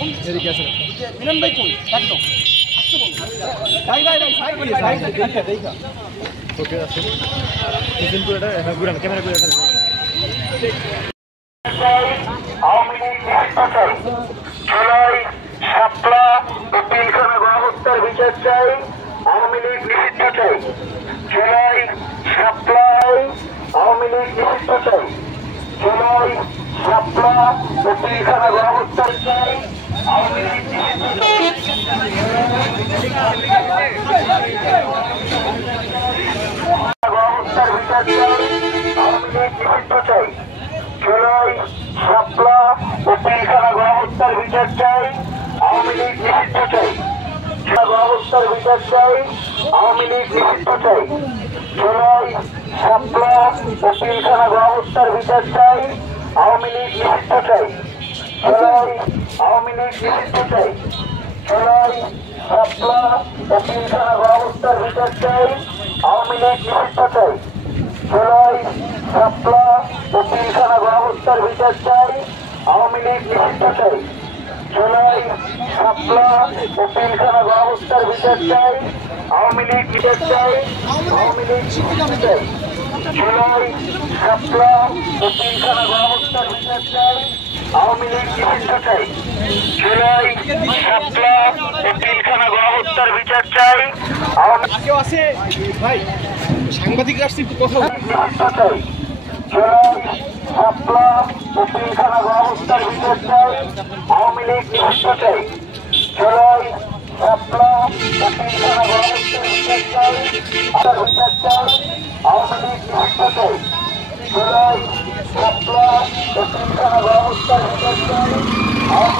এদিকে আছে মিলন ভাই কোন একদম আসতে বলুন ভাই সাইড দেখা ওকে আছে দিন পুরোটা ঘুরান ক্যামেরা ঘুরান আওয়ামী লীগ চাই জুলাই শাপলা ও পিলখানা গণহত্যার বিচার চাই আওয়ামী লীগ নিষিদ্ধ চাই জুলাই শাপলায় আওয়ামী লীগ নিষিদ্ধ চাই জুলাই শাপলা ও পিলখানা গণহত্যার চাই আওয়ামী লীগ নিষিদ্ধ গণহত্যার বিচার চাই আওয়ামী লীগ নিষিদ্ধ চাই জুলাই শাপলা ও পিলখানা গণহত্যার বিচার চাই আওয়ামী লীগ নিষিদ্ধ চাই গণহত্যার বিচার চাই আওয়ামী লীগ নিষিদ্ধ চাই জুলাই শাপলা ও পিলখানা গণহত্যার বিচার চাই আওয়ামী লীগ নিষিদ্ধ চাই জুলাই আওয়ামী লীগ নিষিদ্ধ চাই জুলাই শাপলা ও পিলখানা গণহত্যার বিচার চাই আওয়ামী লীগ নিষিদ্ধ চাই জুলাই শাপলা ও পিলখানা গণহত্যার বিচার চাই আওয়ামী লীগ নিষিদ্ধ চাই জুলাই শাপলা ও পিলখানা গণহত্যার বিচার চাই আওয়ামী লীগ বিচার চাই আওয়ামী লীগ নিষিদ্ধ চাই জুলাই শাপলা ও পিলখানা গণহত্যার বিচার চাই আওয়ামী লীগ নিষিদ্ধ চাই জুলাই শাপলা ও পিলখানা গণহত্যার বিচার চাই কেউ আছে ভাই সাংবাদিকরা আসছে একটু কথা চাই জুলাই শাপলা ও পিলখানা গণহত্যার বিচার চাই আওয়ামী লীগ নিষিদ্ধ চাই জুলাই শাপলা ও পিলখানা গণহত্যার বিচার চাই বিচার চাই আওয়ামী লীগ নিষিদ্ধ চাই জুলাই শাপলা ও পিলখানা গণহত্যার বিচার চাই